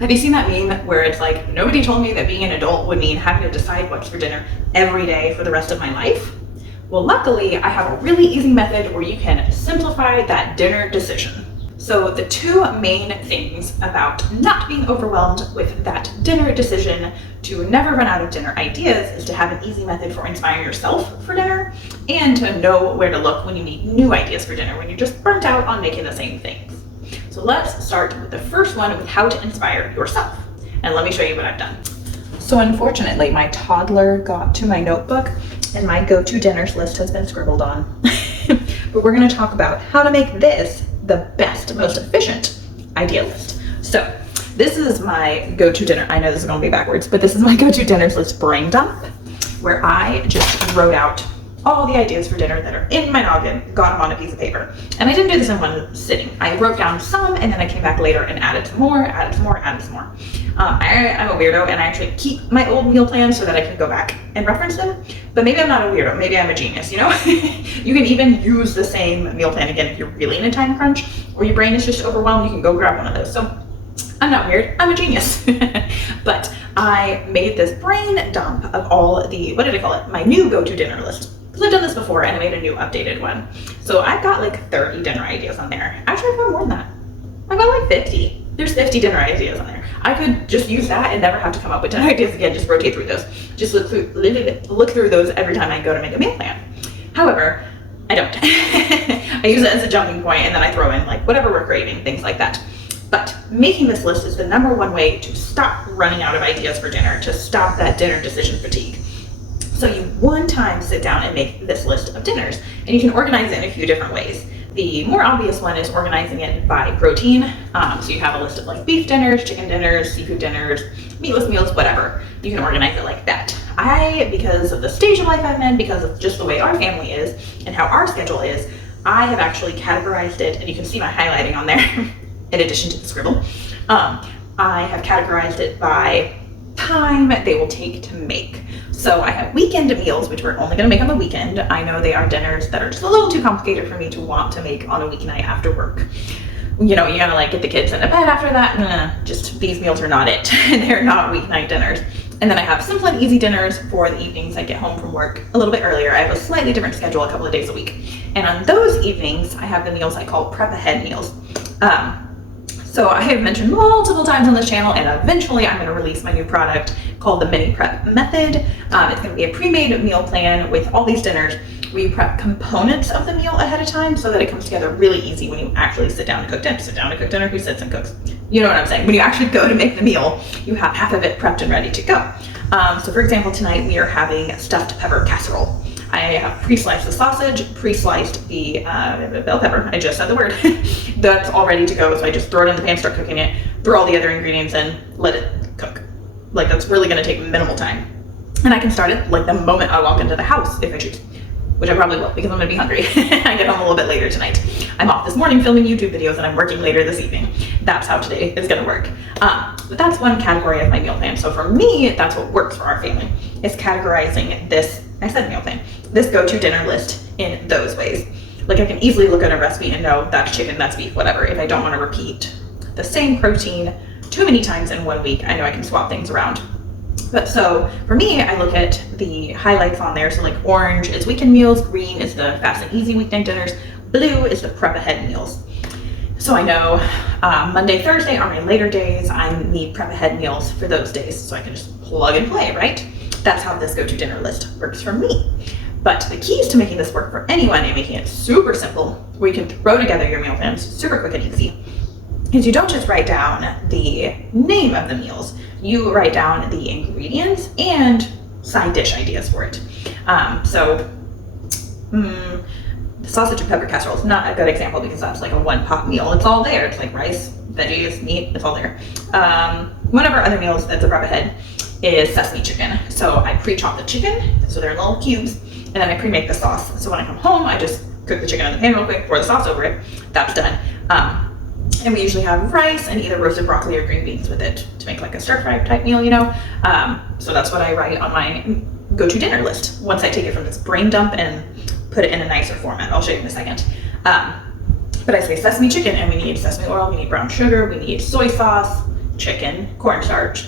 Have you seen that meme where it's like, nobody told me that being an adult would mean having to decide what's for dinner every day for the rest of my life? Well, luckily, I have a really easy method where you can simplify that dinner decision. So the two main things about not being overwhelmed with that dinner decision to never run out of dinner ideas is to have an easy method for inspiring yourself for dinner and to know where to look when you need new ideas for dinner when you're just burnt out on making the same things. So let's start with the first one with how to inspire yourself. And let me show you what I've done. So unfortunately, my toddler got to my notebook and my go-to dinners list has been scribbled on. But we're going to talk about how to make this the best, most efficient idea list. So this is my go-to dinner. I know this is going to be backwards, but this is my go-to dinners list brain dump, where I just wrote out all the ideas for dinner that are in my noggin, got them on a piece of paper. And I didn't do this in one sitting. I wrote down some and then I came back later and added some more, added some more, added some more. I'm a weirdo and I actually keep my old meal plans so that I can go back and reference them. But maybe I'm not a weirdo, maybe I'm a genius, you know? You can even use the same meal plan again if you're really in a time crunch or your brain is just overwhelmed, you can go grab one of those. So I'm not weird, I'm a genius. But I made this brain dump of all the, what did I call it? My new go-to dinner list. Because I've done this before and I made a new updated one. So I've got like 30 dinner ideas on there. Actually, I've got more than that. I've got like 50. There's 50 dinner ideas on there. I could just use that and never have to come up with dinner ideas again, just rotate through those. Just look through those every time I go to make a meal plan. However, I don't. I use it as a jumping point and then I throw in like whatever we're craving, things like that. But making this list is the #1 way to stop running out of ideas for dinner, to stop that dinner decision fatigue. So you one time sit down and make this list of dinners, and you can organize it in a few different ways. The more obvious one is organizing it by protein. So you have a list of like beef dinners, chicken dinners, seafood dinners, meatless meals, whatever. You can organize it like that. Because of the stage of life I'm in, because of just the way our family is and how our schedule is, I have actually categorized it, and you can see my highlighting on there in addition to the scribble. I have categorized it by time they will take to make. So I have weekend meals, which we're only going to make on the weekend. I know they are dinners that are just a little too complicated for me to want to make on a weeknight after work. You know, you gotta like get the kids into bed after that. Just these meals are not it. They're not weeknight dinners. And then I have simple and easy dinners for the evenings I get home from work a little bit earlier. I have a slightly different schedule a couple of days a week. And on those evenings, I have the meals I call prep ahead meals. So I have mentioned multiple times on this channel, and eventually I'm going to release my new product called the Mini Prep Method. It's going to be a pre-made meal plan with all these dinners where you prep components of the meal ahead of time so that it comes together really easy when you actually sit down to cook dinner. Sit down to cook dinner, who sits and cooks? You know what I'm saying? When you actually go to make the meal, you have half of it prepped and ready to go. So for example, tonight we are having stuffed pepper casserole. I have pre-sliced the sausage, pre-sliced the bell pepper, I just said the word. That's all ready to go, so I just throw it in the pan, start cooking it, throw all the other ingredients in, let it cook. Like that's really gonna take minimal time. And I can start it like the moment I walk into the house if I choose, which I probably will because I'm gonna be hungry. I get home a little bit later tonight. I'm off this morning filming YouTube videos and I'm working later this evening. That's how today is gonna work. But that's one category of my meal plan. So for me, that's what works for our family, is categorizing this, I said meal plan, this go-to dinner list in those ways. Like I can easily look at a recipe and know that's chicken, that's beef, whatever. If I don't want to repeat the same protein too many times in 1 week, I know I can swap things around. But so for me, I look at the highlights on there. So like orange is weekend meals, green is the fast and easy weeknight dinners, blue is the prep ahead meals. So I know Monday, Thursday are my later days. I need prep ahead meals for those days, so I can just plug and play, right? That's how this go-to dinner list works for me. But the keys to making this work for anyone and making it super simple, where you can throw together your meal plans super quick and easy, is you don't just write down the name of the meals, you write down the ingredients and side dish ideas for it. The sausage and pepper casserole is not a good example because that's like a one-pot meal. It's all there. It's like rice, veggies, meat, it's all there. One of our other meals that's a prep ahead is sesame chicken. So I pre-chop the chicken, so they're in little cubes, and then I pre-make the sauce. So when I come home, I just cook the chicken in the pan real quick, pour the sauce over it. That's done. And we usually have rice and either roasted broccoli or green beans with it to make like a stir-fry type meal, you know? So that's what I write on my go-to dinner list once I take it from this brain dump and put it in a nicer format. I'll show you in a second. But I say sesame chicken, and we need sesame oil, we need brown sugar, we need soy sauce, chicken, cornstarch,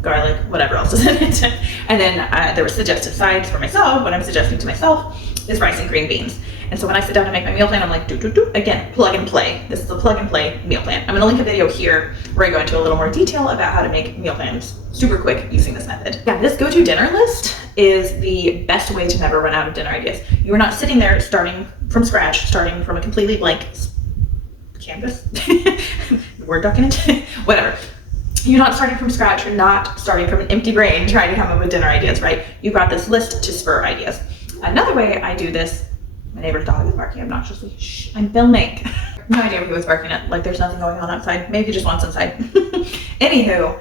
garlic, whatever else is in it. And then there were suggested sides for myself. What I'm suggesting to myself is rice and green beans. And so when I sit down to make my meal plan, I'm like, again, plug and play. This is a plug and play meal plan. I'm gonna link a video here where I go into a little more detail about how to make meal plans super quick using this method. Yeah, this go-to dinner list is the best way to never run out of dinner ideas. You are not sitting there starting from scratch, starting from a completely blank canvas, Word document, whatever. You're not starting from scratch. You're not starting from an empty brain trying to come up with dinner ideas, right? You've got this list to spur ideas. Another way I do this, my neighbor's dog is barking obnoxiously. Shh, I'm filming. No idea what he was barking at. Like there's nothing going on outside. Maybe he just wants inside. Anywho,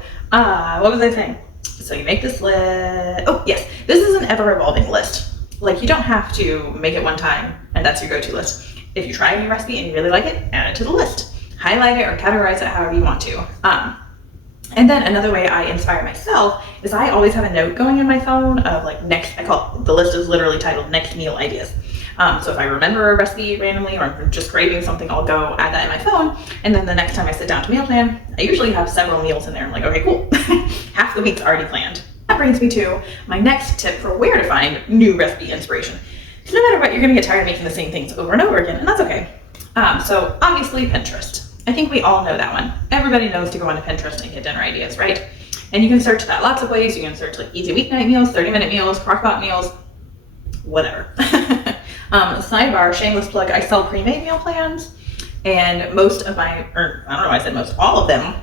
what was I saying? So you make this list. Oh yes, this is an ever-evolving list. Like you don't have to make it one time and that's your go-to list. If you try a new recipe and you really like it, add it to the list. Highlight it or categorize it however you want to. And then another way I inspire myself is I always have a note going in my phone of like the list is literally titled next meal ideas. So if I remember a recipe randomly or I'm just craving something, I'll go add that in my phone. And then the next time I sit down to meal plan, I usually have several meals in there. I'm like, okay, cool. Half the week's already planned. That brings me to my next tip for where to find new recipe inspiration. Because no matter what, you're gonna get tired of making the same things over and over again, and that's okay. So obviously Pinterest. I think we all know that one. Everybody knows to go onto Pinterest and get dinner ideas, right? And you can search that lots of ways. You can search like easy weeknight meals, 30-minute meals, crock-pot meals, whatever. Sidebar, shameless plug, I sell pre-made meal plans, and most of my, or I don't know why I said most, all of them,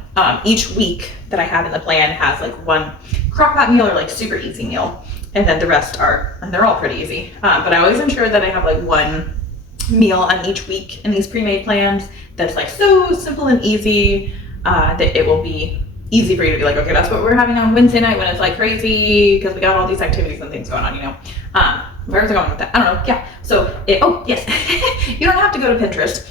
each week that I have in the plan has like one crock-pot meal or like super easy meal, and then the rest are, and they're all pretty easy. But I always ensure that I have like one meal on each week in these pre-made plans that's like so simple and easy that it will be easy for you to be like, okay, that's what we're having on Wednesday night when it's like crazy because we got all these activities and things going on, you know. Where was I going with that? I don't know. Yeah. So, oh yes, you don't have to go to Pinterest.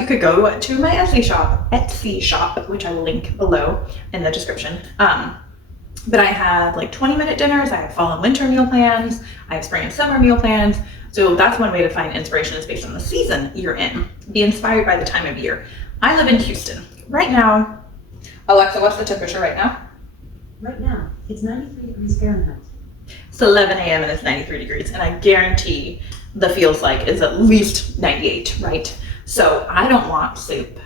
You could go to my Etsy shop, which I will link below in the description. But I have like 20-minute dinners. I have fall and winter meal plans. I have spring and summer meal plans. So that's one way to find inspiration is based on the season you're in. Be inspired by the time of year. I live in Houston. Right now, Alexa, what's the temperature right now? Right now, it's 93 degrees Fahrenheit. It's 11 a.m. and it's 93 degrees. And I guarantee the feels like is at least 98, right? So I don't want soup.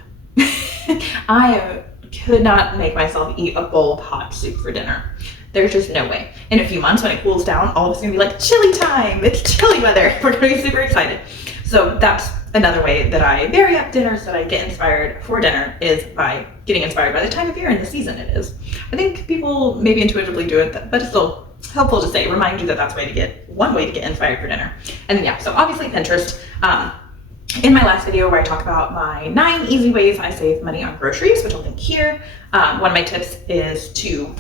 I could not make myself eat a bowl of hot soup for dinner. There's just no way. In a few months when it cools down, all of it's gonna be like chilly time. It's chilly weather. We're gonna be super excited. So that's another way that I vary up dinners, that I get inspired for dinner, is by getting inspired by the time of year and the season it is. I think people maybe intuitively do it, but it's still helpful to say, remind you that that's one way to get inspired for dinner. And yeah, so obviously Pinterest. In my last video where I talk about my 9 easy ways I save money on groceries, which I'll link here, one of my tips is to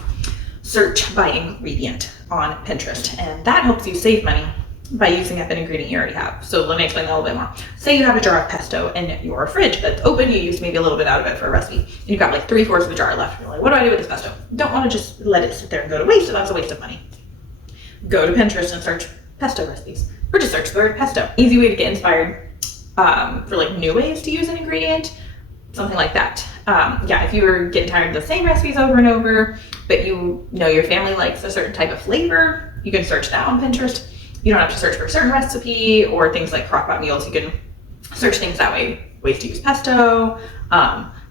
search by ingredient on Pinterest, and that helps you save money by using up an ingredient you already have. So let me explain that a little bit more. Say you have a jar of pesto in your fridge that's open, you use maybe a little bit out of it for a recipe, and you've got like 3/4 of the jar left. You're like, what do I do with this pesto? Don't want to just let it sit there and go to waste, so that's a waste of money. Go to Pinterest and search pesto recipes, or just search the word pesto. Easy way to get inspired for like new ways to use an ingredient, something like that. Yeah, if you were getting tired of the same recipes over and over, but you know your family likes a certain type of flavor, you can search that on Pinterest. You don't have to search for a certain recipe or things like crock-pot meals. You can search things that way. Ways to use pesto,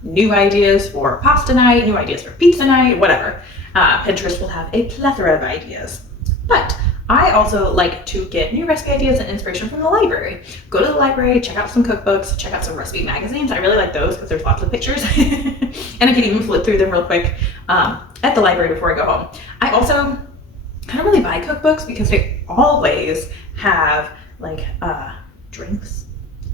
new ideas for pasta night, new ideas for pizza night, whatever. Pinterest will have a plethora of ideas. But I also like to get new recipe ideas and inspiration from the library. Go to the library, check out some cookbooks, check out some recipe magazines. I really like those because there's lots of pictures. And I can even flip through them real quick at the library before I go home. I also don't really buy cookbooks because they always have like drinks,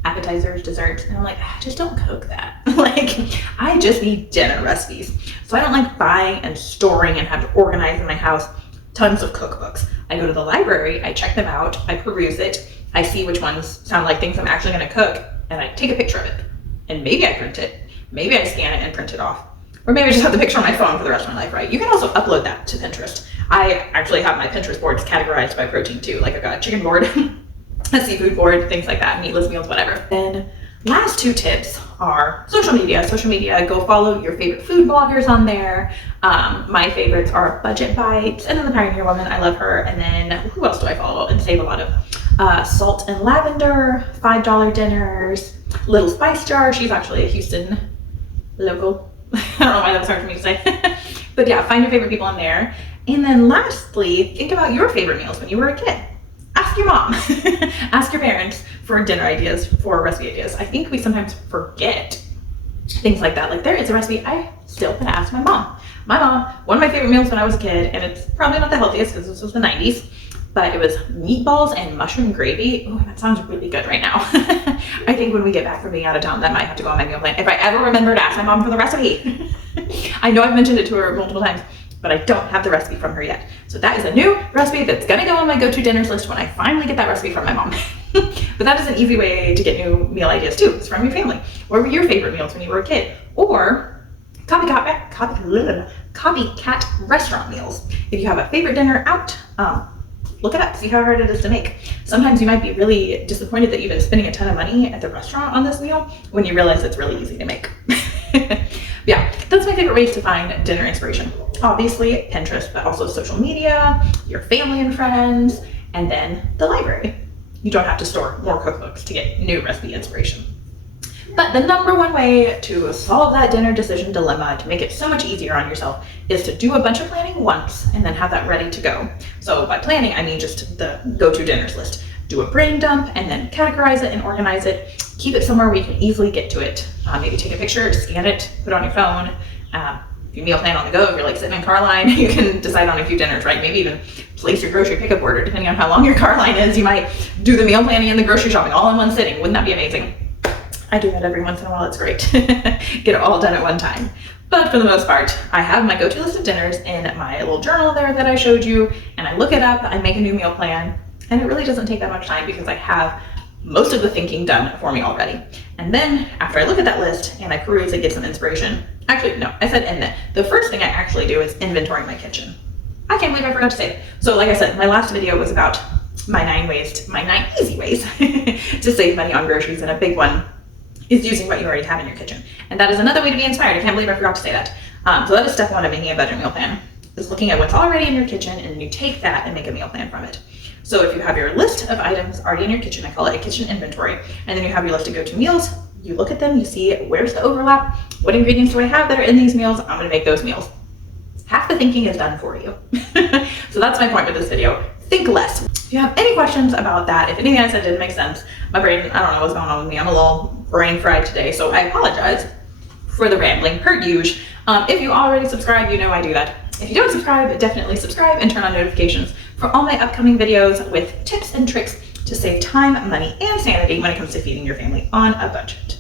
appetizers, desserts, and I'm like, just don't cook that. Like, I just need dinner recipes. So I don't like buying and storing and have to organize in my house tons of cookbooks. I go to the library, I check them out, I peruse it, I see which ones sound like things I'm actually gonna cook, and I take a picture of it. And maybe I print it, maybe I scan it and print it off. Or maybe I just have the picture on my phone for the rest of my life, right? You can also upload that to Pinterest. I actually have my Pinterest boards categorized by protein too. Like I've got a chicken board, a seafood board, things like that, meatless meals, whatever. Then last 2 tips are social media. Social media, go follow your favorite food bloggers on there. My favorites are Budget Bites, and then the Pioneer Woman, I love her. And then who else do I follow and save a lot of? Salt and Lavender, $5 dinners, Little Spice Jar. She's actually a Houston local. I don't know why that's hard for me to say. But yeah, find your favorite people on there. And then lastly, think about your favorite meals when you were a kid. Ask your mom, ask your parents for dinner ideas, for recipe ideas. I think we sometimes forget things like that. Like there is a recipe I still can ask my mom. My mom, one of my favorite meals when I was a kid, and it's probably not the healthiest because this was the 90s, but it was meatballs and mushroom gravy. Oh, that sounds really good right now. I think when we get back from being out of town, that might have to go on my meal plan. If I ever remember to ask my mom for the recipe. I know I've mentioned it to her multiple times, but I don't have the recipe from her yet. So that is a new recipe that's gonna go on my go-to dinners list when I finally get that recipe from my mom. But that is an easy way to get new meal ideas too. It's from your family. What were your favorite meals when you were a kid? Or copycat restaurant meals. If you have a favorite dinner out, look it up, see how hard it is to make. Sometimes you might be really disappointed that you've been spending a ton of money at the restaurant on this meal when you realize it's really easy to make. Yeah, that's my favorite ways to find dinner inspiration. Obviously Pinterest, but also social media, your family and friends, and then the library. You don't have to store more cookbooks to get new recipe inspiration. But the number one way to solve that dinner decision dilemma, to make it so much easier on yourself, is to do a bunch of planning once and then have that ready to go. So by planning, I mean just the go-to dinners list. Do a brain dump and then categorize it and organize it. Keep it somewhere where you can easily get to it. Maybe take a picture, scan it, put it on your phone. If you meal plan on the go, if you're like sitting in car line, you can decide on a few dinners, right? Maybe even place your grocery pickup order. Depending on how long your car line is, you might do the meal planning and the grocery shopping all in one sitting. Wouldn't that be amazing? I do that every once in a while. It's great. Get it all done at one time. But for the most part, I have my go-to list of dinners in my little journal there that I showed you, and I look it up, I make a new meal plan, and it really doesn't take that much time because I have most of the thinking done for me already. And then after I look at that list and I peruse and get some inspiration, actually, no, I said in the first thing I actually do is inventory my kitchen. I can't believe I forgot to say it. So like I said, my last video was about my 9 easy ways to save money on groceries, and a big one is using what you already have in your kitchen. And that is another way to be inspired. I can't believe I forgot to say that. So that is step one of making a budget meal plan, is looking at what's already in your kitchen and you take that and make a meal plan from it. So if you have your list of items already in your kitchen, I call it a kitchen inventory, and then you have your list of go-to meals, you look at them, you see where's the overlap, what ingredients do I have that are in these meals, I'm gonna make those meals. Half the thinking is done for you. So that's my point with this video. Think less. If you have any questions about that, if anything I said didn't make sense, my brain, I don't know what's going on with me, I'm a little brain fried today, so I apologize for the rambling per usual. If you already subscribe, you know I do that. If you don't subscribe, definitely subscribe and turn on notifications for all my upcoming videos with tips and tricks to save time, money, and sanity when it comes to feeding your family on a budget.